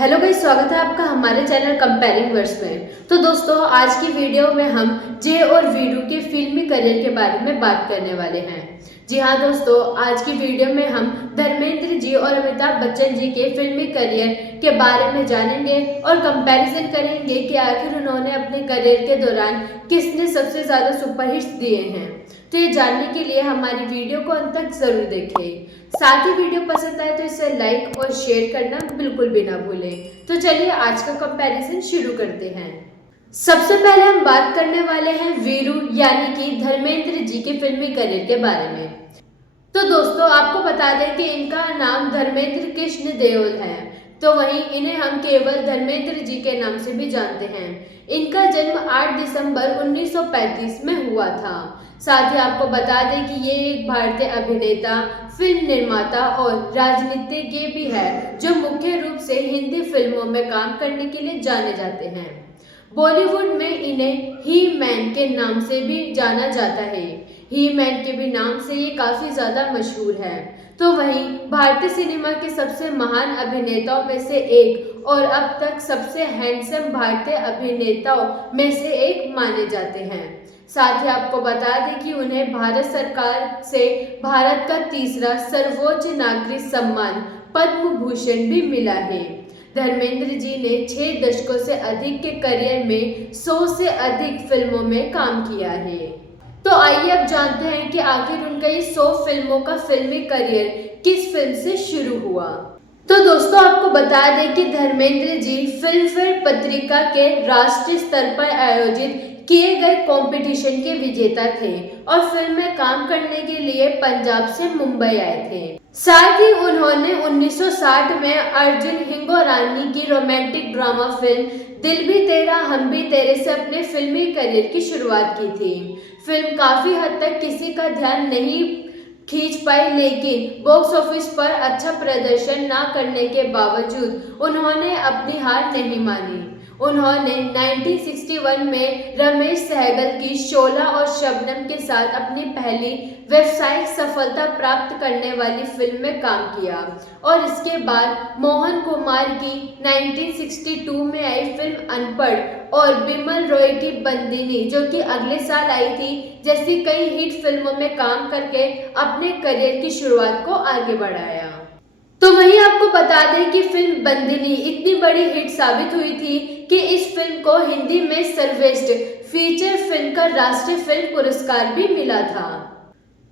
Hello guys, स्वागत है आपका हमारे चैनल कंपेयरिंग वर्ड्स में। तो दोस्तों, आज की वीडियो में हम जय और वीरू के फिल्मी करियर के बारे में बात करने वाले हैं। जी हाँ दोस्तों, आज की वीडियो में हम धर्मेंद्र जी और अमिताभ बच्चन जी के फिल्मी करियर के बारे में जानेंगे और कंपैरिजन करेंगे कि आखिर उन्होंने अपने करियर के दौरान किसने सबसे ज्यादा सुपरहिट्स दिए हैं। तो ये जानने के लिए हमारी वीडियो को अंत तक जरूर देखें। साथ ही वीडियो पसंद आए तो इसे लाइक और शेयर करना बिल्कुल भी ना भूलें। तो चलिए आज का कंपैरिजन शुरू करते हैं। सबसे पहले हम बात करने वाले हैं वीरू यानी कि धर्मेंद्र जी के फिल्मी करियर के बारे में। तो दोस्तों, आपको बता दें कि इनका नाम धर्मेंद्र कृष्ण देओल है, तो वहीं इन्हें हम केवल धर्मेंद्र जी के नाम से भी जानते हैं। इनका जन्म 8 दिसंबर 1935 में हुआ था। साथ ही आपको बता दें कि ये एक भारतीय अभिनेता, फिल्म निर्माता और राजनीतिज्ञ भी है, जो मुख्य रूप से हिंदी फिल्मों में काम करने के लिए जाने जाते हैं। बॉलीवुड में इन्हें ही मैन के नाम से भी जाना जाता है। ही मैन के भी नाम से ये काफी ज्यादा मशहूर है। तो वहीं भारतीय सिनेमा के सबसे महान अभिनेताओं में से एक और अब तक सबसे हैंडसम भारतीय अभिनेताओं में से एक माने जाते हैं। साथ ही आपको बता दें कि उन्हें भारत सरकार से भारत का तीसरा सर्वोच्च नागरिक सम्मान पद्म भूषण भी मिला है। धर्मेंद्र जी ने 6 दशकों से अधिक के करियर में 100 से अधिक फिल्मों में काम किया है। तो आइए अब जानते हैं कि आखिर उनका ये 100 फिल्मों का फिल्मी करियर किस फिल्म से शुरू हुआ। तो दोस्तों, आपको बता दें कि धर्मेंद्र जी फिल्मफेयर पत्रिका के राष्ट्रीय स्तर पर आयोजित किए गए कंपटीशन के विजेता थे और फिल्म में काम करने के लिए पंजाब से मुंबई आए थे। साथ ही उन्होंने 1960 में अर्जुन हिंगोरानी की रोमांटिक ड्रामा फिल्म दिल भी तेरा हम भी तेरे से अपने फिल्मी करियर की शुरुआत की थी। फिल्म काफी हद तक किसी का ध्यान नहीं खींच पाई, लेकिन बॉक्स ऑफिस पर अच्छा प्रदर्शन न करने के बावजूद उन्होंने अपनी हार नहीं मानी। उन्होंने 1961 में रमेश सहगल की शोला और शबनम के साथ अपनी पहली व्यावसायिक सफलता प्राप्त करने वाली फिल्म में काम किया और इसके बाद मोहन कुमार की 1962 में आई फिल्म अनपढ़ और बिमल रॉय की बंदिनी, जो कि अगले साल आई थी, जैसी कई हिट फिल्मों में काम करके अपने करियर की शुरुआत को आगे बढ़ाया। तो वहीं आपको बता दें कि फिल्म बंदिनी इतनी बड़ी हिट साबित हुई थी कि इस फिल्म को हिंदी में सर्वश्रेष्ठ फीचर फिल्म का राष्ट्रीय फिल्म पुरस्कार भी मिला था।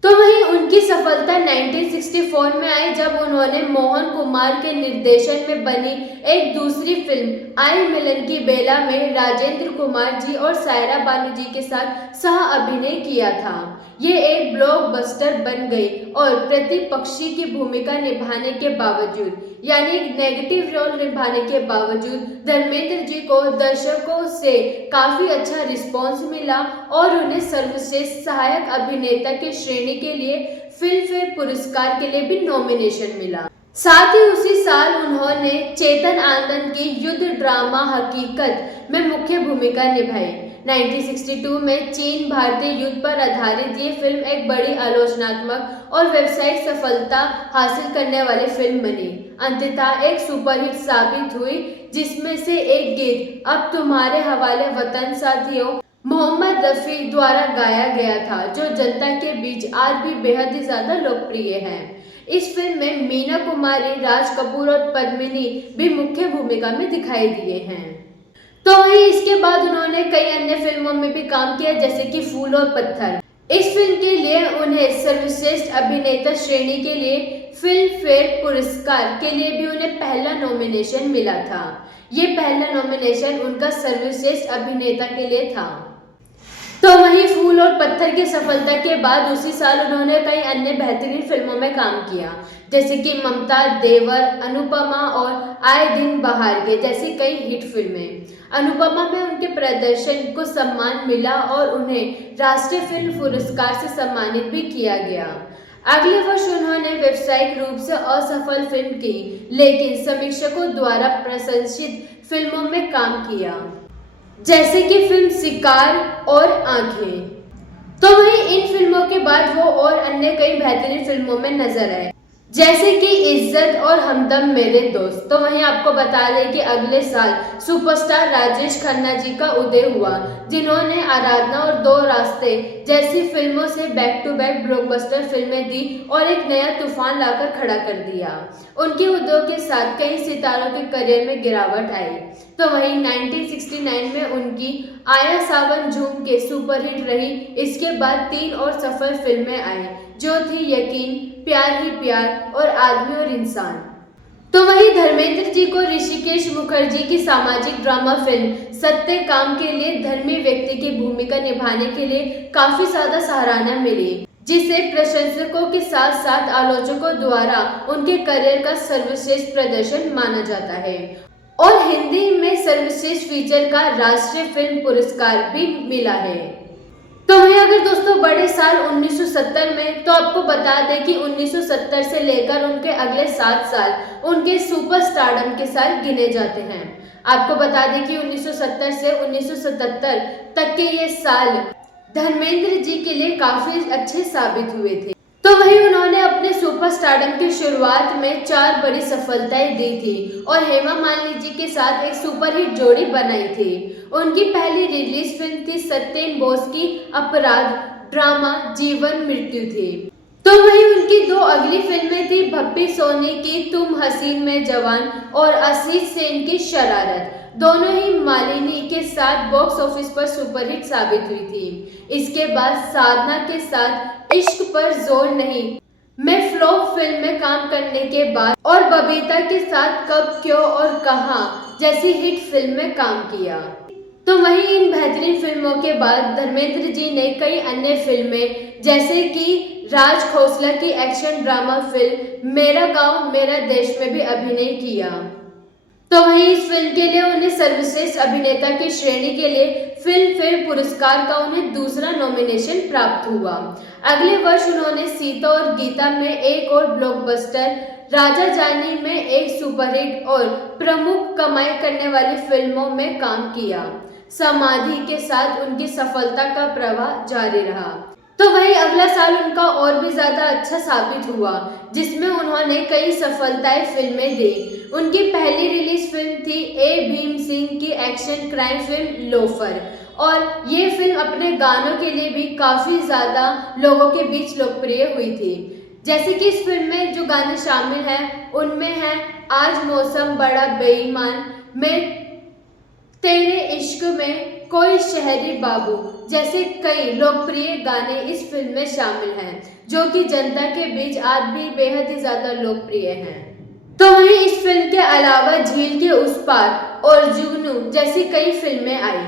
तो वहीं उनकी सफलता 1964 में आई, जब उन्होंने मोहन कुमार के निर्देशन में बनी एक दूसरी फिल्म आई मिलन की बेला में राजेंद्र कुमार जी और सायरा बानू जी के साथ सह अभिनय किया था। ये एक ब्लॉकबस्टर बन गई और प्रतिपक्षी की भूमिका निभाने के बावजूद, यानी एक नेगेटिव रोल निभाने के बावजूद, धर्मेंद्र जी को दर्शकों से काफी अच्छा रिस्पॉन्स मिला और उन्हें सर्वश्रेष्ठ सहायक अभिनेता की श्रेणी के लिए फिल्म फेयर पुरस्कार के लिए भी नॉमिनेशन मिला। साथ ही उसी साल उन्होंने चेतन आनंद की युद्ध ड्रामा हकीकत में मुख्य भूमिका निभाई। 1962 में चीन भारतीय युद्ध पर आधारित ये फिल्म एक बड़ी आलोचनात्मक और व्यावसायिक सफलता हासिल करने वाली फिल्म बनी। अंततः एक सुपरहिट साबित हुई, जिसमें से एक गीत अब तुम्हारे हवाले वतन साथियों मोहम्मद रफी द्वारा गाया गया था, जो जनता के बीच आज भी बेहद ही ज्यादा लोकप्रिय है। इस फिल्म में मीना कुमारी, राज कपूर और पद्मिनी भी मुख्य भूमिका में दिखाई दिए हैं। तो वहीं इसके बाद उन्होंने कई अन्य फिल्मों में भी काम किया, जैसे कि फूल और पत्थर। इस फिल्म के लिए उन्हें सर्वश्रेष्ठ अभिनेता श्रेणी के लिए फिल्म फेयर पुरस्कार के लिए भी उन्हें पहला नॉमिनेशन मिला था। ये पहला नॉमिनेशन उनका सर्वश्रेष्ठ अभिनेता के लिए था। तो वहीं फूल और पत्थर की सफलता के बाद उसी साल उन्होंने कई अन्य बेहतरीन फिल्मों में काम किया, जैसे कि ममता देवर, अनुपमा और आए दिन बहार के जैसी कई हिट फिल्में। अनुपमा में उनके प्रदर्शन को सम्मान मिला और उन्हें राष्ट्रीय फिल्म पुरस्कार से सम्मानित भी किया गया। अगले वर्ष उन्होंने व्यावसायिक रूप से असफल फिल्म की, लेकिन समीक्षकों द्वारा प्रशंसित फिल्मों में काम किया, जैसे कि फिल्म शिकार और आंखें। तो वहीं इन फिल्मों के बाद वो और अन्य कई बेहतरीन फिल्मों में नजर आए। जैसे कि इज्जत और हमदम मेरे दोस्त। तो वहीं आपको बता दें कि अगले साल सुपरस्टार राजेश खन्ना जी का उदय हुआ, जिन्होंने आराधना और दो रास्ते जैसी फिल्मों से बैक टू बैक ब्लॉकबस्टर फिल्में दी और एक नया तूफान लाकर खड़ा कर दिया। उनके उदय के साथ कई सितारों के करियर में गिरावट आई। तो वहीं 1969 में उनकी आया सावन झूम के सुपरहिट रही। इसके बाद 3 और सफल फिल्में आई, जो थी यकीन, प्यार ही प्यार और आदमी और इंसान। तो वहीं धर्मेंद्र जी को ऋषिकेश मुखर्जी की सामाजिक ड्रामा फिल्म सत्य काम के लिए धर्मी व्यक्ति की भूमिका निभाने के लिए काफी ज्यादा सराहना मिली, जिसे प्रशंसकों के साथ साथ आलोचकों द्वारा उनके करियर का सर्वश्रेष्ठ प्रदर्शन माना जाता है। और हिंदी में सर्वश्रेष्ठ फीचर का राष्ट्रीय फिल्म पुरस्कार भी मिला है। तो वहीं अगर दोस्तों बड़े साल 1970 में, तो आपको बता दें कि 1970 से लेकर उनके अगले 7 साल उनके सुपर स्टारडम के साल गिने जाते हैं। आपको बता दें कि 1970 से 1977 तक के ये साल धर्मेंद्र जी के लिए काफी अच्छे साबित हुए थे। तो वहीं उन्होंने अपने सुपर स्टारडम की शुरुआत में 4 बड़ी सफलताएं दी थी और हेमा मालिनी जी के साथ एक सुपरहिट जोड़ी बनाई थी। उनकी पहली रिलीज फिल्म थी सत्येन बोस की अपराध ड्रामा जीवन मृत्यु थी। तो वहीं उनकी 2 अगली फिल्में थी भप्पी सोनी की तुम हसीन में जवान और आशीष सेन की शरारत। दोनों ही मालिनी के साथ बॉक्स ऑफिस पर सुपरहिट साबित हुई थी। इसके बाद साधना के साथ इश्क पर जोर नहीं में फ्लॉप फिल्म में काम करने के बाद और बबीता के साथ कब क्यों और कहां जैसी हिट फिल्म में काम किया। तो वहीं इन बेहतरीन फिल्मों के बाद धर्मेंद्र जी ने कई अन्य फिल्में जैसे कि राज खोसला की एक्शन ड्रामा फिल्म मेरा गांव मेरा देश में भी अभिनय किया। तो वहीं इस फिल्म के लिए उन्हें सर्वश्रेष्ठ अभिनेता की श्रेणी के लिए फिल्म फेयर पुरस्कार का उन्हें दूसरा नॉमिनेशन प्राप्त हुआ। अगले वर्ष उन्होंने सीता और गीता में एक और ब्लॉकबस्टर, राजा जानी में एक सुपरहिट और प्रमुख कमाई करने वाली फिल्मों में काम किया। समाधि के साथ उनकी सफलता का प्रवाह जारी रहा। तो वहीं अगला साल उनका और भी ज्यादा अच्छा साबित हुआ, जिसमें उन्होंने कई सफलताएं फिल्में दी। उनकी पहली रिलीज फिल्म थी ए भीम सिंह की एक्शन क्राइम फिल्म लोफर, और ये फिल्म अपने गानों के लिए भी काफी ज्यादा लोगों के बीच लोकप्रिय हुई थी। जैसे कि इस फिल्म में जो गाने शामिल हैं उनमें है आज मौसम बड़ा बेईमान, में तेरे इश्क में, कोई शहरी बाबू जैसे कई लोकप्रिय गाने इस फिल्म में शामिल हैं, जो कि जनता के बीच आज भी बेहद ही ज्यादा लोकप्रिय हैं। तो वहीं इस फिल्म के अलावा झील के उस पार और जुगनू जैसी कई फिल्में आई।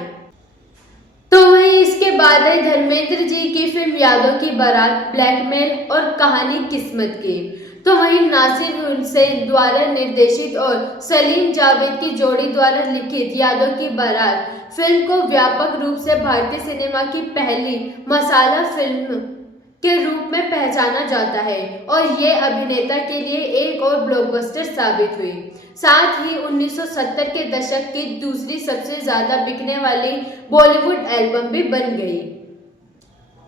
तो वहीं इसके बाद आई धर्मेंद्र जी की फिल्म यादों की बारात, ब्लैकमेल और कहानी किस्मत की। तो वहीं नासिर हुसैन द्वारा निर्देशित और सलीम जावेद की जोड़ी द्वारा लिखित यादों की बारात फिल्म को व्यापक रूप से भारतीय सिनेमा की पहली मसाला फिल्म के रूप में पहचाना जाता है और ये अभिनेता के लिए एक और ब्लॉकबस्टर साबित हुई। साथ ही 1970 के दशक की दूसरी सबसे ज्यादा बिकने वाली बॉलीवुड एल्बम भी बन गई।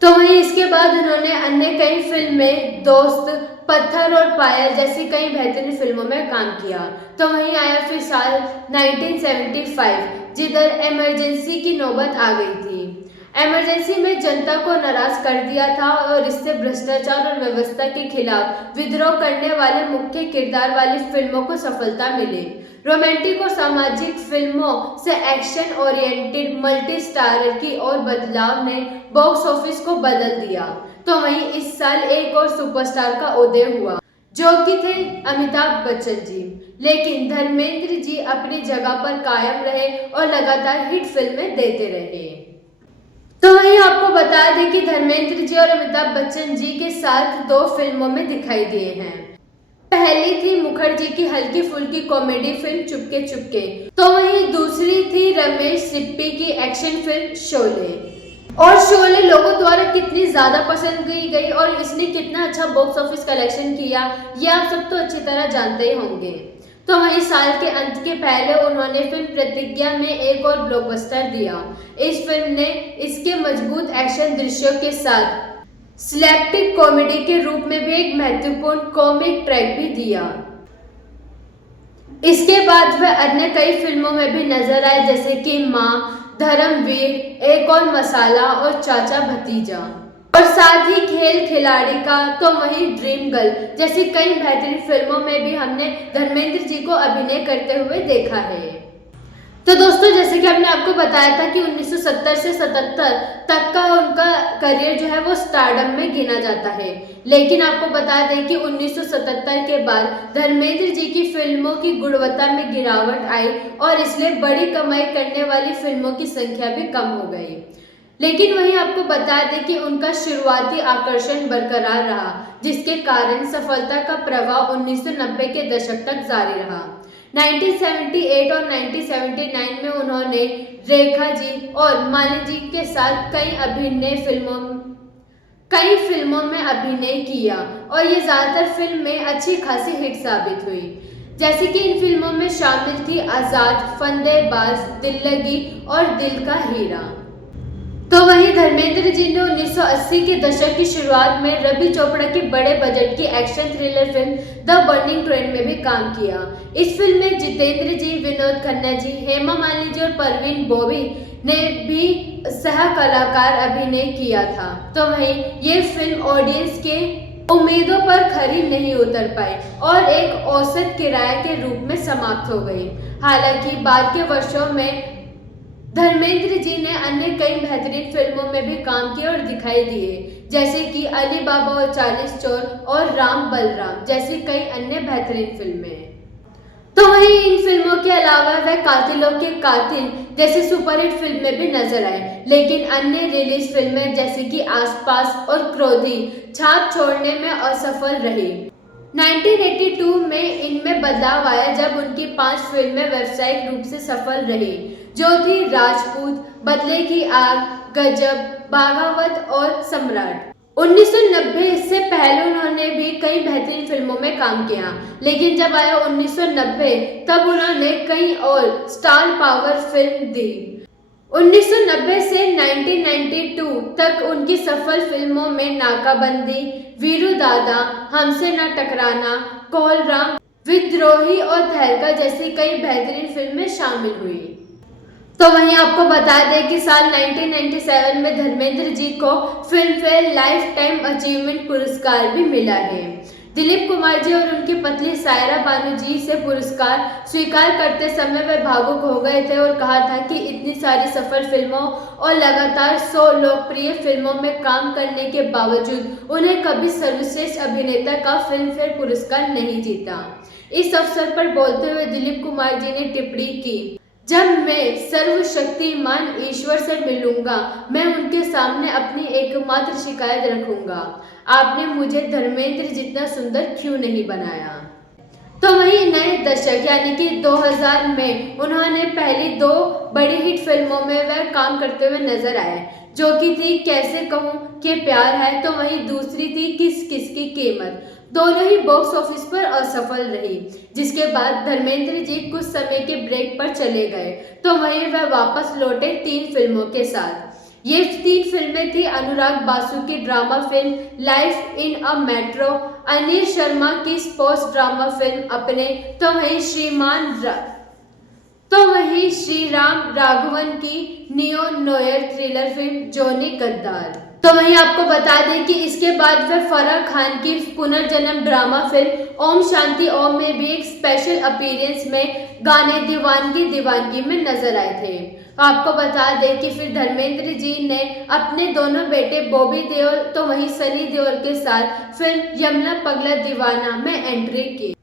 तो वहीं इसके बाद उन्होंने अन्य कई फिल्में दोस्त, पत्थर और पायल जैसी कई बेहतरीन फिल्मों में काम किया। तो वहीं आया फिर साल 1975, जिधर इमरजेंसी की नौबत आ गई थी। इमरजेंसी में जनता को नाराज कर दिया था और इससे भ्रष्टाचार और व्यवस्था के खिलाफ विद्रोह करने वाले मुख्य किरदार वाली फिल्मों को सफलता मिली। रोमांटिक और सामाजिक फिल्मों से एक्शन ओरिएंटेड मल्टी स्टारर की ओर बदलाव ने बॉक्स ऑफिस को बदल दिया। तो वहीं इस साल एक और सुपरस्टार का उदय हुआ, जो कि थे अमिताभ बच्चन जी। लेकिन धर्मेंद्र जी अपनी जगह पर कायम रहे और लगातार हिट फिल्में देते रहे। तो वहीं आपको बता दें कि धर्मेंद्र जी और अमिताभ बच्चन जी के साथ 2 फिल्मों में दिखाई दिए हैं। पहली थी मुखर्जी की हल्की फुल्की कॉमेडी फिल्म चुपके चुपके, तो वहीं दूसरी थी रमेश सिप्पी की एक्शन फिल्म शोले। और शोले लोगों द्वारा कितनी ज्यादा पसंद की गई और इसने कितना अच्छा बॉक्स ऑफिस कलेक्शन किया, ये आप सब तो अच्छी तरह जानते ही होंगे। तो वहीं साल के अंत के पहले उन्होंने फिल्म प्रतिज्ञा में एक और ब्लॉकबस्टर दिया। इस फिल्म ने इसके मजबूत एक्शन दृश्यों के साथ स्लैपस्टिक कॉमेडी के रूप में भी एक महत्वपूर्ण कॉमिक ट्रैक भी दिया। इसके बाद वह अन्य कई फिल्मों में भी नजर आए, जैसे कि माँ, धर्मवीर, एक और मसाला और चाचा भतीजा, और साथ ही खेल खिलाड़ी का, तो वहीं ड्रीम गर्ल जैसी कई बेहतरीन फिल्मों में भी हमने धर्मेंद्र जी को अभिनय करते हुए देखा है। तो दोस्तों, जैसे कि हमने आपको बताया था कि 1970 से 77 तक का उनका करियर जो है वो स्टारडम में गिना जाता है, लेकिन आपको बता दें कि 1977 के बाद धर्मेंद्र जी की फिल्मों की गुणवत्ता में गिरावट आई और इसलिए बड़ी कमाई करने वाली फिल्मों की संख्या भी कम हो गई। लेकिन वहीं आपको बता दें कि उनका शुरुआती आकर्षण बरकरार रहा, जिसके कारण सफलता का प्रवाह 1990 के दशक तक जारी रहा। 1978 और 1979 में उन्होंने रेखा जी और मालिनी जी के साथ कई फिल्मों में अभिनय किया और ये ज़्यादातर फिल्में अच्छी खासी हिट साबित हुई। जैसे कि इन फिल्मों में शामिल थी आज़ाद, फंदेबाज, दिल लगी और दिल का हीरा। तो वहीं धर्मेंद्र जी ने 1980 के दशक की शुरुआत में रवि चोपड़ा की बड़े बजट की action thriller film the burning train में भी काम किया। इस फिल्म में जितेंद्र जी, विनोद खन्ना जी, हेमा मालिनी जी और परवीन बॉबी ने भी सह कलाकार अभिनय किया था। तो वहीं ये फिल्म ऑडियंस के उम्मीदों पर खरी नहीं उतर पाई और एक औसत किराए के रूप में समाप्त हो गई। हालांकि बाद के वर्षों में धर्मेंद्र जी ने अन्य कई बेहतरीन फिल्मों में भी काम किया और दिखाई दिए, जैसे कि अली बाबा और 40 चोर और राम बलराम जैसी कई अन्य बेहतरीन फिल्में। तो वहीं इन फिल्मों के अलावा वह कातिलों के कातिल जैसे सुपरहिट फिल्में भी नजर आए, लेकिन अन्य रिलीज फिल्में जैसे कि आसपास और क्रोधी छाप छोड़ने में असफल रही। 1982 में इनमें बदलाव आया जब उनकी 5 फिल्में व्यावसायिक रूप से सफल रही, जो थी राजपूत, बदले की आग, गजब, बगावत और सम्राट। 1990 से पहले उन्होंने भी कई बेहतरीन फिल्मों में काम किया, लेकिन जब आया 1990 तब उन्होंने कई और स्टार पावर फिल्म दी। 1990 से 1992 तक उनकी सफल फिल्मों में नाकाबंदी, वीरू दादा, हमसे न टकराना, कोलराम, विद्रोही और तहलका जैसी कई बेहतरीन फिल्में शामिल हुई। तो वहीं आपको बता दें कि साल 1997 में धर्मेंद्र जी को film fair life time achievement पुरस्कार भी मिला है। दिलीप कुमार जी और उनकी पत्नी सायरा बानू जी से पुरस्कार स्वीकार करते समय वे भावुक हो गए थे और कहा था कि इतनी सारी सफल फिल्मों और लगातार 100 लोकप्रिय फिल्मों में काम करने के बावजूद उन्हें कभी सर्वश्रेष्ठ अभिनेता का फिल्म फेयर पुरस्कार नहीं जीता। इस अवसर पर बोलते हुए दिलीप कुमार जी ने टिप्पणी की, जब मैं सर्वशक्तिमान ईश्वर से मिलूंगा, मैं उनके सामने अपनी एकमात्र शिकायत रखूंगा, आपने मुझे धर्मेंद्र जितना सुंदर क्यों नहीं बनाया। तो वहीं नए दशक यानी कि 2000 में उन्होंने पहली 2 बड़ी हिट फिल्मों में वह काम करते हुए नजर आए, जो कि थी कैसे कहूं कि प्यार है, तो वहीं दूसरी थी किस किस की कीमत। दोनों ही बॉक्स ऑफिस पर असफल रही, जिसके बाद धर्मेंद्र जी कुछ समय के ब्रेक पर चले गए, तो वहीं वह वापस लौटे 3 फिल्मों के साथ। ये 3 फिल्में थी अनुराग बासु की drama film life in a metro, Anil Sharma की स्पोर्ट्स ड्रामा फिल्म अपने, तो वहीं श्री राम राघवन की neo Noire thriller film Johnny गद्दार। तो वहीं आपको बता दें कि इसके बाद वह फराह खान की पुनर्जन्म ड्रामा फिल्म ओम शांति ओम में भी एक स्पेशल अपीयरेंस में गाने दीवानगी दीवानगी में नजर आए थे। आपको बता दें कि फिर धर्मेंद्र जी ने अपने दोनों बेटे बॉबी देओल तो वहीं सनी देओल के साथ फिल्म यमला पगला दीवाना में एंट्री की।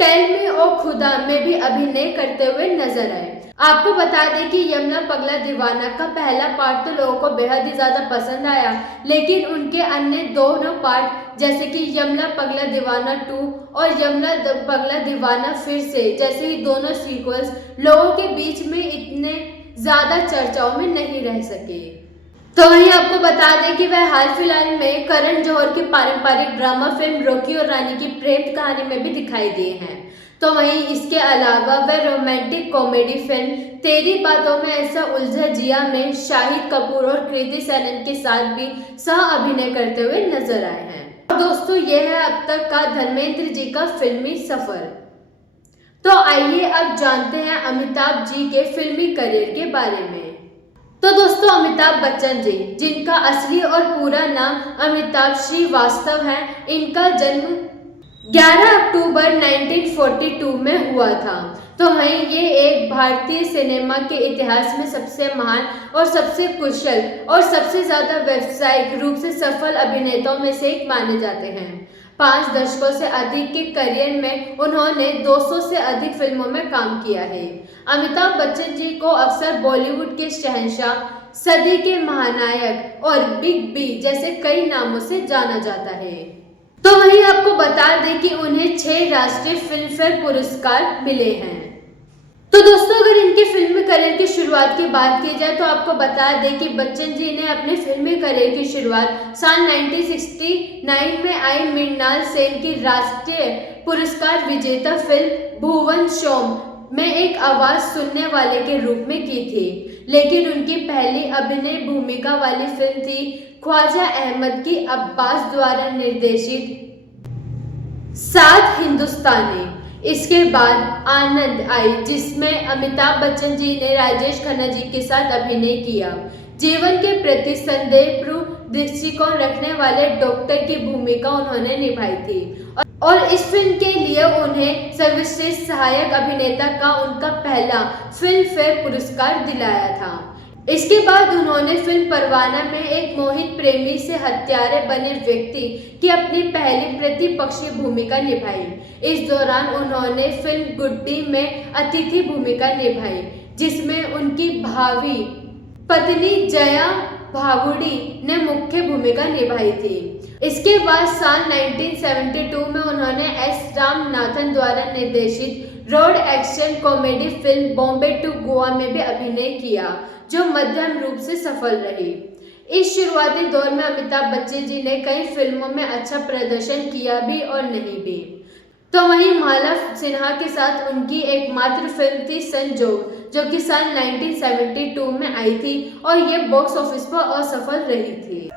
टेल मी ओ खुदा में भी अभिनय करते हुए नजर आए। आपको बता दें कि यमला पगला दीवाना का पहला पार्ट तो लोगों को बेहद ही ज्यादा पसंद आया, लेकिन उनके अन्य दोनों पार्ट जैसे कि यमला पगला दीवाना 2 और यमला पगला दीवाना फिर से जैसे ही दोनों सीक्वल्स लोगों के बीच में इतने ज्यादा चर्चाओं में नहीं रह सके। तो वहीं आपको बता दें कि वह हाल फिलहाल में करण जौहर की पारंपरिक ड्रामा फिल्म रॉकी और रानी की प्रेम कहानी में भी दिखाई दिए हैं। तो वहीं इसके अलावा वह रोमांटिक कॉमेडी फिल्म तेरी बातों में ऐसा उलझा जिया में शाहिद कपूर और कृति सेनन के साथ भी सह अभिनय करते हुए नजर आए हैं। और दोस्तों, यह है अब तक का धर्मेंद्र जी का फिल्मी सफर। तो आइए अब जानते हैं अमिताभ जी के फिल्मी करियर के बारे में। तो दोस्तों, अमिताभ बच्चन जी, जिनका असली और पूरा नाम अमिताभ श्रीवास्तव है, इनका जन्म 11 अक्टूबर 1942 में हुआ था। तो वहीं ये एक भारतीय सिनेमा के इतिहास में सबसे महान और सबसे कुशल और सबसे ज्यादा व्यावसायिक रूप से सफल अभिनेताओं में से एक माने जाते हैं। 5 दशकों से अधिक के करियर में उन्होंने 200 से अधिक फिल्मों में काम किया है। अमिताभ बच्चन जी को अक्सर बॉलीवुड के शहंशाह, सदी के महानायक और बिग बी जैसे कई नामों से जाना जाता है। तो वहीं आपको बता दें कि उन्हें 6 राष्ट्रीय फिल्म फेयर पुरस्कार मिले हैं। तो दोस्तों, अगर इनके फिल्मी करियर की शुरुआत की बात की जाए तो आपको बता दें कि बच्चन जी ने अपने फिल्मी करियर की शुरुआत साल 1969 में आई मृणाल सेन की राष्ट्रीय पुरस्कार विजेता फिल्म भुवन शोम में एक आवाज सुनने वाले के रूप में की थी। लेकिन उनकी पहली अभिनय भूमिका वाली फिल्म थी ख्वाजा अहमद की अब्बास द्वारा निर्देशित सात हिंदुस्तानी। इसके बाद आनंद आई, जिसमें अमिताभ बच्चन जी ने राजेश खन्ना जी के साथ अभिनय किया। जीवन के प्रति संदेहपूर्ण दृष्टिकोण रखने वाले डॉक्टर की भूमिका उन्होंने निभाई थी और इस फिल्म के लिए उन्हें सर्वश्रेष्ठ सहायक अभिनेता का उनका पहला फिल्म फेयर पुरस्कार दिलाया था। इसके बाद उन्होंने फिल्म परवाना में एक मोहित प्रेमी से हत्यारे बने व्यक्ति की अपनी पहली प्रतिपक्षी भूमिका निभाई। इस दौरान उन्होंने फिल्म गुड्डी में अतिथि भूमिका निभाई, जिसमें उनकी भावी पत्नी जया भावुड़ी ने मुख्य भूमिका निभाई थी। इसके बाद साल 1972 में उन्होंने एस रामनाथन द्वारा निर्देशित road action comedy film Bombay to Goa में भी अभिनय किया, जो मध्यम रूप से सफल रही। इस शुरुआती दौर में अमिताभ बच्चन जी ने कई फिल्मों में अच्छा प्रदर्शन किया भी और नहीं भी। तो वहीं माला सिन्हा के साथ उनकी एकमात्र फिल्म थी संजोग, जो कि साल 1972 में आई थी और ये बॉक्स ऑफिस पर असफल रही थी।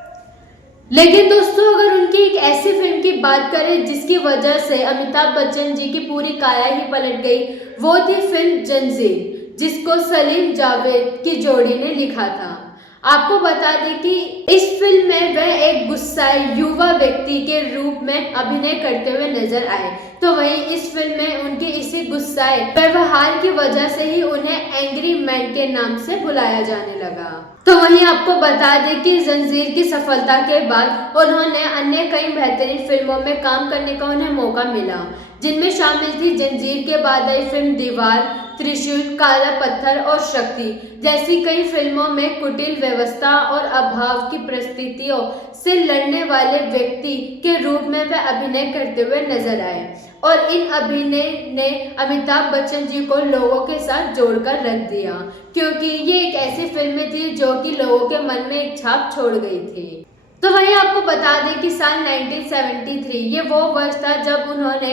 लेकिन दोस्तों, अगर उनकी एक ऐसी फिल्म की बात करें जिसकी वजह से अमिताभ बच्चन जी की पूरी काया ही पलट गई, वो थी फिल्म जंजीर, जिसको सलीम जावेद की जोड़ी ने लिखा था। आपको बता दें कि इस फिल्म में वह एक गुस्साए युवा व्यक्ति के रूप में अभिनय करते हुए नजर आए। तो वहीं इस फिल्म में उनके इसी गुस्साए व्यवहार की वजह से ही उन्हें एंग्री मैन के नाम से बुलाया जाने लगा। तो वहीं आपको बता दें कि जंजीर की सफलता के बाद उन्होंने अन्य कई बेहतरीन फिल्मों में काम करने का उन्हें मौका मिला, जिनमें शामिल थी जंजीर के बाद आई फिल्म दीवार, त्रिशूल, काला पत्थर और शक्ति जैसी कई फिल्मों में कुटिल व्यवस्था और अभाव की परिस्थितियों से लड़ने वाले व्यक्ति के रूप में वह अभिनय करते हुए नजर आए और इन अभिनय ने अमिताभ बच्चन जी को लोगों के साथ जोड़कर रख दिया, क्योंकि ये एक ऐसी फिल्म थी जो कि लोगों के मन में एक छाप छोड़ गई थी। तो वहीं आपको बता दें कि साल 1973 ये वो वर्ष था जब उन्होंने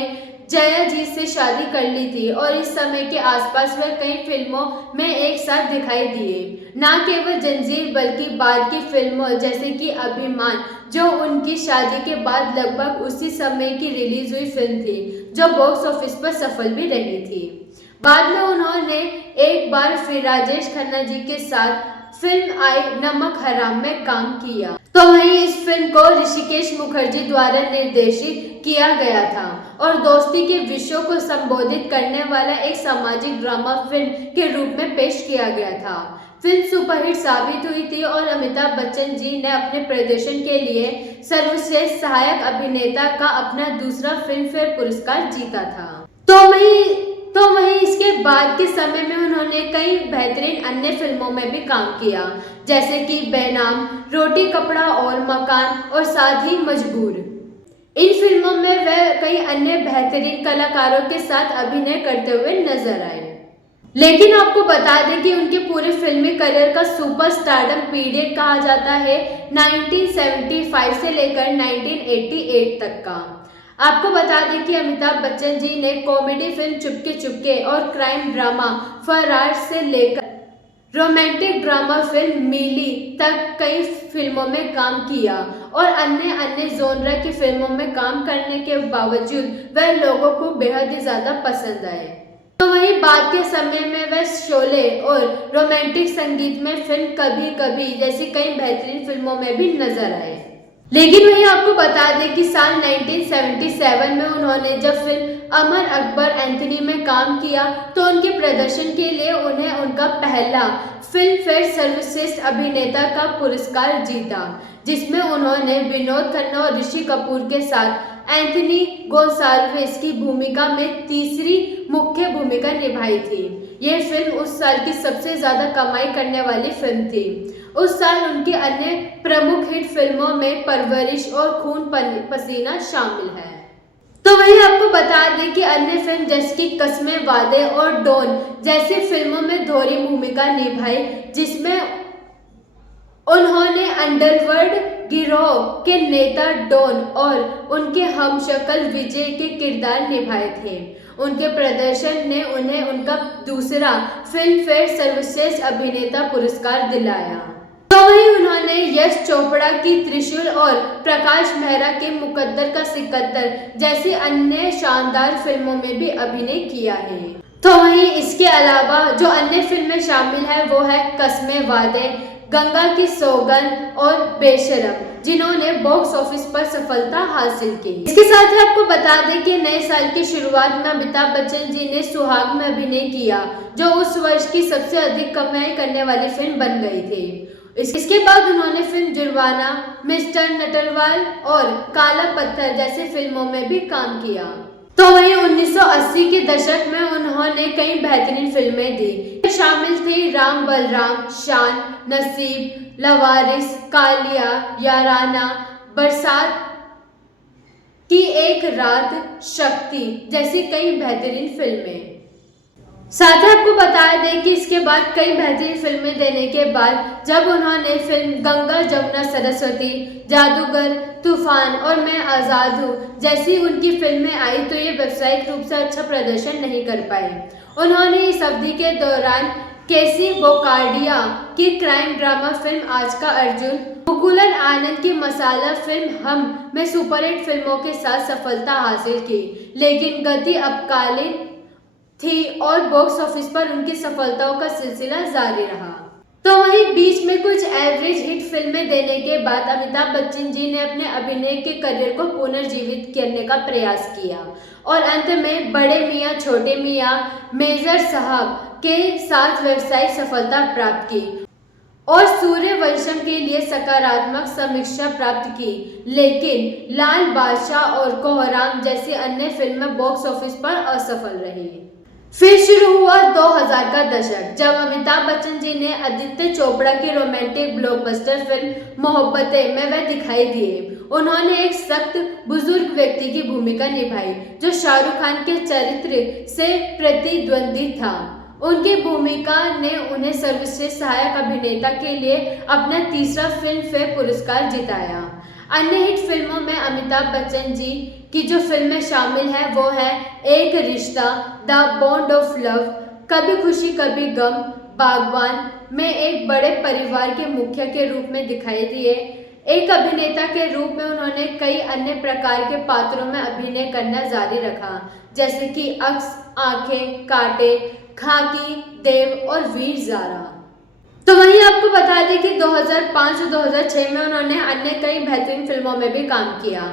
जया जी से शादी कर ली थी और इस समय के आसपास वह कई फिल्मों में एक साथ दिखाई दिए। न केवल जंजीर बल्कि बाद की फिल्मों जैसे कि अभिमान, जो उनकी शादी के बाद लगभग उसी समय की रिलीज हुई फिल्म थी, जो बॉक्स ऑफिस पर सफल भी रही थी। बाद में उन्होंने एक बार फिर राजेश खन्ना जी के साथ फिल्म आई नमक हराम में काम किया। तो वहीं इस फिल्म को ऋषिकेश मुखर्जी द्वारा निर्देशित किया गया था और दोस्ती के विषयों को संबोधित करने वाला एक सामाजिक ड्रामा फिल्म के रूप में पेश किया गया था। फिल्म सुपरहिट साबित हुई थी और अमिताभ बच्चन जी ने अपने प्रदर्शन के लिए सर्वश्रेष्ठ सहायक अभिनेता का अपना दूसरा फिल्म फेयर पुरस्कार जीता था। तो वहीं इसके बाद के समय में उन्होंने कई बेहतरीन अन्य फिल्मों में भी काम किया, जैसे कि बेनाम, रोटी कपड़ा और मकान और साथ ही मजबूर। इन फिल्मों में वह कई अन्य बेहतरीन कलाकारों के साथ अभिनय करते हुए नजर आए। लेकिन आपको बता दें कि उनके पूरे फिल्मी करियर का सुपर स्टारडम पीरियड कहा जाता है 1975 से लेकर 1988 तक का। आपको बता दें कि अमिताभ बच्चन जी ने कॉमेडी फिल्म चुपके चुपके और क्राइम ड्रामा फरार से लेकर रोमांटिक ड्रामा फिल्म मिली तक कई फिल्मों में काम किया और अन्य अन्य जोनरा की फिल्मों में काम करने के बावजूद वह लोगों को बेहद ही ज्यादा पसंद आए। तो वही बाद के समय में वह शोले और रोमांटिक संगीत में फिल्म कभी कभी जैसी कई बेहतरीन फिल्मों में भी नजर आए। लेकिन वही आपको बता दें कि साल 1977 में उन्होंने जब फिल्म अमर अकबर एंथनी में काम किया तो उनके प्रदर्शन के लिए उन्हें उनका पहला फिल्म फेयर सर्वश्रेष्ठ अभिनेता का पुरस्कार जीता, जिसमें उन्होंने विनोद खन्ना और ऋषि कपूर के साथ एंथनी गोंसाल्विस की भूमिका में तीसरी मुख्य भूमिका निभाई थी। यह फिल्म उस साल की सबसे ज्यादा कमाई करने वाली फिल्म थी। उस साल उनकी अन्य प्रमुख हिट फिल्मों में परवरिश और खून पसीना शामिल है। तो वही आपको बता दें कि अन्य फिल्म जैसे कि कस्में वादे और डॉन जैसी फिल्मों में दोहरी भूमिका निभाई, जिसमें उन्होंने अंडरवर्ल्ड गिरोह के नेता डॉन और उनके हमशक्ल विजय के किरदार निभाए थे। उनके प्रदर्शन ने उन्हें उनका दूसरा फिल्म फेयर सर्वश्रेष्ठ अभिनेता पुरस्कार दिलाया। तो वही उन्होंने यश चोपड़ा की त्रिशूल और प्रकाश मेहरा के मुकद्दर का सिकंदर जैसी अन्य शानदार फिल्मों में भी अभिनय किया है। तो वहीं इसके अलावा जो अन्य फिल्में शामिल है वो है कस्में वादे, गंगा की सौगंध और बेशरम, जिन्होंने बॉक्स ऑफिस पर सफलता हासिल की। इसके साथ ही आपको बता दें कि नए साल की शुरुआत में अमिताभ बच्चन जी ने सुहाग में अभिनय किया, जो उस वर्ष की सबसे अधिक कमाई करने वाली फिल्म बन गई थी। इसके बाद उन्होंने फिल्म जुर्माना, मिस्टर नटवरलाल और काला पत्थर जैसी फिल्मों में भी काम किया। तो वहीं 1980 के दशक में उन्होंने कई बेहतरीन फिल्में दी। शामिल थी राम बलराम, शान, नसीब, लवारिस, कालिया, याराना, बरसात की एक रात, शक्ति जैसी कई बेहतरीन फिल्में। साथ ही आपको बता दें कि इसके बाद कई बेहतरीन फिल्में देने के बाद जब उन्होंने फिल्म गंगा जमुना सरस्वती, जादूगर, तूफान और मैं आज़ाद हूँ जैसी उनकी फिल्में आई तो ये व्यावसायिक रूप से अच्छा प्रदर्शन नहीं कर पाए। उन्होंने इस अवधि के दौरान केसी बोकार्डिया की क्राइम ड्रामा फिल्म आज का अर्जुन, मुकुलन आनंद की मसाला फिल्म हम में सुपरहिट फिल्मों के साथ सफलता हासिल की, लेकिन गति अपकालीन थी और बॉक्स ऑफिस पर उनकी सफलताओं का सिलसिला जारी रहा। तो वहीं बीच में कुछ एवरेज हिट फिल्में देने के बाद अमिताभ बच्चन जी ने अपने अभिनय के करियर को पुनर्जीवित करने का प्रयास किया और अंत में बड़े मियाँ छोटे मियाँ, मेजर साहब के साथ व्यावसायिक सफलता प्राप्त की और सूर्यवंशम के लिए सकारात्मक समीक्षा प्राप्त की, लेकिन लाल बादशाह और कोहराम जैसी अन्य फिल्में बॉक्स ऑफिस पर असफल रही। फिर शुरू हुआ 2000 का दशक, जब अमिताभ बच्चन जी ने आदित्य चोपड़ा की रोमांटिक ब्लॉकबस्टर फिल्म मोहब्बतें में वह दिखाई दिए। उन्होंने एक सख्त बुजुर्ग व्यक्ति की भूमिका निभाई जो शाहरुख खान के चरित्र से प्रतिद्वंदी था। उनकी भूमिका ने उन्हें सर्वश्रेष्ठ सहायक अभिनेता के लिए अपना तीसरा फिल्म फेयर पुरस्कार जिताया। अन्य हिट फिल्मों में अमिताभ बच्चन जी की जो फिल्में शामिल हैं वो है एक रिश्ता, द बॉन्ड ऑफ लव, कभी खुशी कभी गम, बागबान में एक बड़े परिवार के मुखिया के रूप में दिखाई दिए। एक अभिनेता के रूप में उन्होंने कई अन्य प्रकार के पात्रों में अभिनय करना जारी रखा, जैसे कि अक्स, आंखें, कांटे, खाकी, देव और वीर ज़ारा। तो वहीं आपको बता दें कि 2005 और 2006 में उन्होंने अन्य कई बेहतरीन फिल्मों में भी काम किया,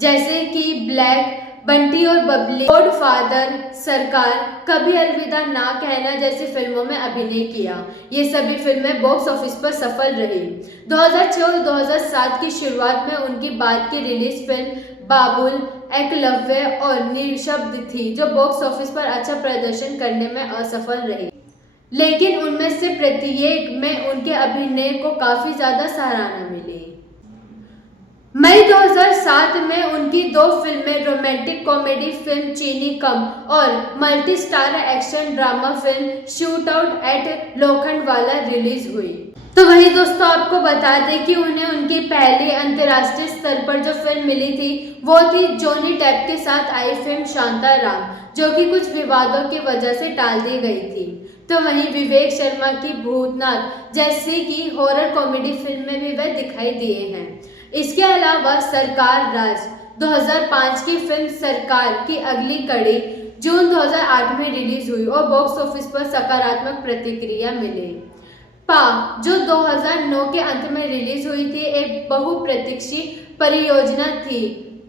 जैसे कि ब्लैक, बंटी और बबली, गॉडफादर, सरकार, कभी अलविदा ना कहना जैसी फिल्मों में अभिनय किया। ये सभी फिल्में बॉक्स ऑफिस पर सफल रही। 2006 और 2007 की शुरुआत में उनकी बाद की रिलीज फिल्म बाबुल, एकलव्य और निशब्द थी, जो बॉक्स ऑफिस पर अच्छा प्रदर्शन करने में असफल रही, लेकिन उनमें से प्रत्येक में उनके अभिनय को काफी ज्यादा सराहना मिली। मई 2007 में उनकी 2 फिल्में रोमांटिक कॉमेडी फिल्म चीनी कम और multi star action drama film shoot out at Lokhandwala release हुई। तो वही दोस्तों आपको बता दें कि उन्हें उनकी पहली अंतर्राष्ट्रीय स्तर पर जो फिल्म मिली थी वो थी जॉनी डेप के साथ आई फिल्म शांताराम, जो कि कुछ विवादों की वजह से टाल दी गई थी। तो वहीं विवेक शर्मा की भूतनाथ जैसे कि हॉरर कॉमेडी फिल्म में भी वह दिखाई दिए हैं। इसके अलावा सरकार राज 2005 की फिल्म सरकार की अगली कड़ी जून 2008 में रिलीज हुई और बॉक्स ऑफिस पर सकारात्मक प्रतिक्रिया मिली। पा जो 2009 के अंत में रिलीज हुई थी, एक बहुप्रतीक्षित परियोजना थी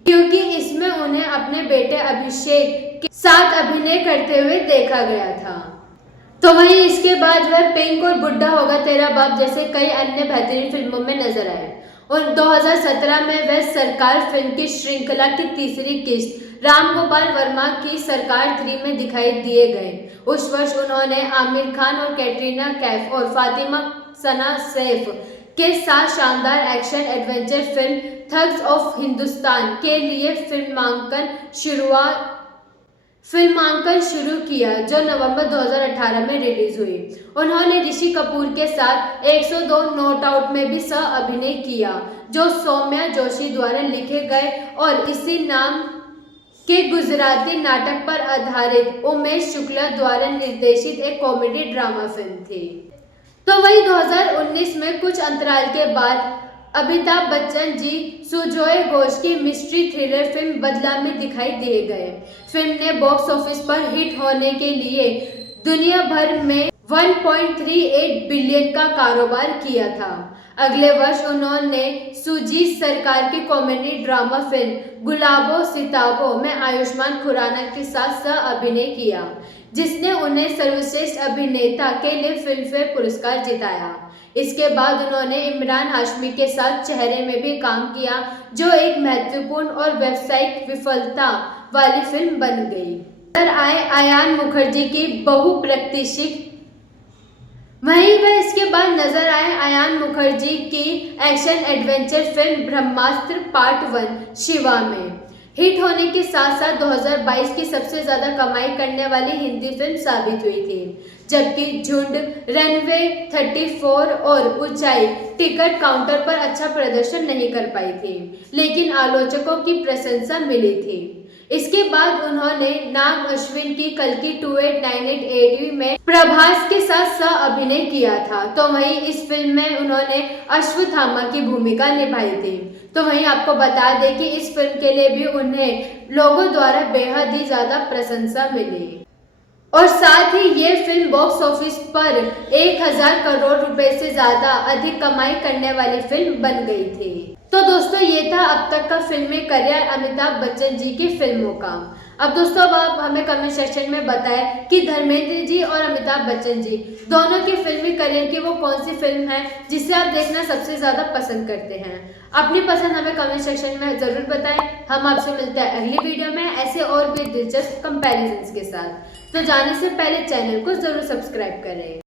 क्योंकि इसमें उन्हें अपने बेटे अभिषेक के साथ अभिनय करते हुए देखा गया था। तो वहीं इसके बाद वह पिंक और बुड्ढा होगा तेरा बाप जैसे कई अन्य बेहतरीन फिल्मों में नजर आए और 2017 में वह सरकार फिल्म की श्रृंखला की तीसरी किस्त राम गोपाल वर्मा की सरकार 3 में दिखाई दिए गए। उस वर्ष उन्होंने आमिर खान और कैटरीना कैफ और फातिमा सना सैफ के साथ शानदार action adventure film thugs of Hindustan के लिए फिल्मांकन शुरू किया, जो नवंबर 2018 में रिलीज हुई। उन्होंने ऋषि कपूर के साथ 102 नॉट आउट में भी सह अभिनय किया, जो सौम्या जोशी द्वारा लिखे गए और इसी नाम के गुजराती नाटक पर आधारित उमेश शुक्ला द्वारा निर्देशित एक कॉमेडी ड्रामा फिल्म थी। तो वही 2019 में कुछ अंतराल के बाद अमिताभ बच्चन जी सुजोय घोष की मिस्ट्री थ्रिलर फिल्म बदला में दिखाई दिए गए। फिल्म ने बॉक्स ऑफिस पर हिट होने के लिए दुनिया भर में 1.38 बिलियन का कारोबार किया था। अगले वर्ष उन्होंने सुजीत सरकार की कॉमेडी ड्रामा फिल्म गुलाबो सिताबो में आयुष्मान खुराना के साथ सह अभिनय किया, जिसने उन्हें सर्वश्रेष्ठ अभिनेता के लिए फिल्मफेयर पुरस्कार जिताया। इसके बाद उन्होंने इमरान हाशमी के साथ चेहरे में भी काम किया, जो एक महत्वपूर्ण और व्यावसायिक विफलता वाली फिल्म बन गई। आए अयान मुखर्जी की बहुप्रतीक्षित वहीं वह इसके बाद नजर आए अयान मुखर्जी की एक्शन एडवेंचर फिल्म ब्रह्मास्त्र पार्ट 1 शिवा में। हिट होने के साथ साथ 2022 की सबसे ज्यादा कमाई करने वाली हिंदी फिल्म साबित हुई थी, जबकि झुंड, रनवे 34 और ऊंचाई टिकट काउंटर पर अच्छा प्रदर्शन नहीं कर पाई थी, लेकिन आलोचकों की प्रशंसा मिली थी। इसके बाद उन्होंने नाग अश्विन की कल्कि 2898 AD में प्रभास के साथ सह अभिनय किया था। तो वहीं इस फिल्म में उन्होंने अश्वत्थामा की भूमिका निभाई थी। तो वहीं आपको बता दें कि इस फिल्म के लिए भी उन्हें लोगों द्वारा बेहद ही ज्यादा प्रशंसा मिली और साथ ही ये फिल्म बॉक्स ऑफिस पर 1000 करोड़ रुपए से ज्यादा अधिक कमाई करने वाली फिल्म बन गई थी। तो दोस्तों ये था अब तक का फिल्मी करियर अमिताभ बच्चन जी की फिल्मों का। अब दोस्तों अब आप हमें कमेंट सेक्शन में बताएं कि धर्मेंद्र जी और अमिताभ बच्चन जी दोनों की फिल्मी करियर की वो कौन सी फिल्म है जिसे आप देखना सबसे ज्यादा पसंद करते हैं। अपनी पसंद हमें कमेंट सेक्शन में जरूर बताएं। हम आपसे मिलते हैं अगली वीडियो में ऐसे और भी दिलचस्प कंपैरिजन्स के साथ। तो जाने से पहले चैनल को जरूर सब्सक्राइब करें।